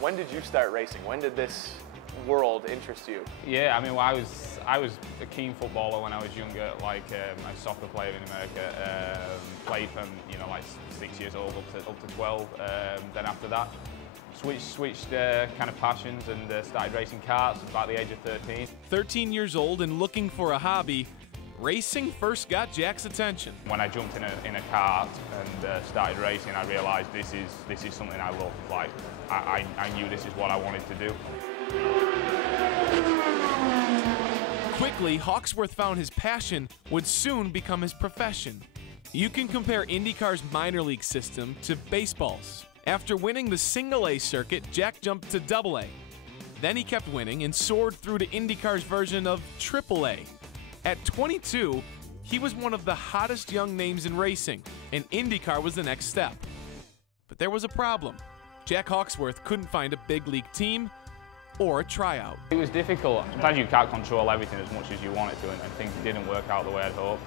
When did you start racing? When did this world interest you? Yeah, I mean, well, I was a keen footballer when I was younger, like a soccer player in America. Played from like 6 years old up to 12. Then after that, switched kind of passions and started racing karts about the age of 13. 13 years old and looking for a hobby, racing first got Jack's attention. When I jumped in a kart and started racing, I realised this is something I love. Like I knew this is what I wanted to do. Quickly, Hawksworth found his passion would soon become his profession. You can compare IndyCar's minor league system to baseball's. After winning the single-A circuit, Jack jumped to double-A. Then he kept winning and soared through to IndyCar's version of triple-A. At 22, he was one of the hottest young names in racing, and IndyCar was the next step. But there was a problem. Jack Hawksworth couldn't find a big league team or a tryout. It was difficult. Sometimes you can't control everything as much as you want it to, and things didn't work out the way I'd hoped.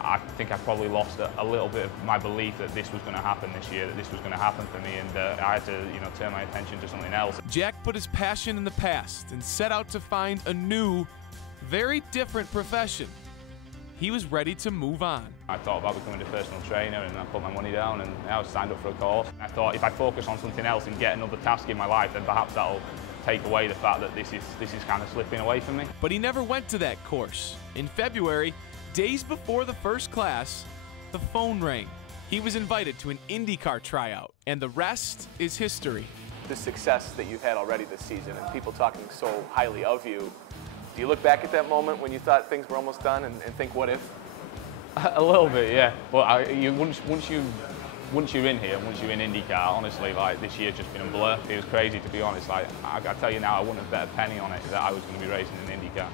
I think I probably lost a little bit of my belief that this was going to happen this year, that this was going to happen for me, and I had to turn my attention to something else. Jack put his passion in the past and set out to find a new, very different profession. He was ready to move on. I thought about becoming a personal trainer, and I put my money down and I was signed up for a course. I thought if I focus on something else and get another task in my life, then perhaps that'll take away the fact that this is kind of slipping away from me. But he never went to that course. In February, days before the first class, the phone rang. He was invited to an IndyCar tryout, and the rest is history. The success that you've had already this season and people talking so highly of you, do you look back at that moment when you thought things were almost done and think, what if? A little bit, yeah. But once you're in here, once you're in IndyCar, honestly, like this year's just been a blur. It was crazy, to be honest. Like I tell you now, I wouldn't have bet a penny on it that I was going to be racing in IndyCar.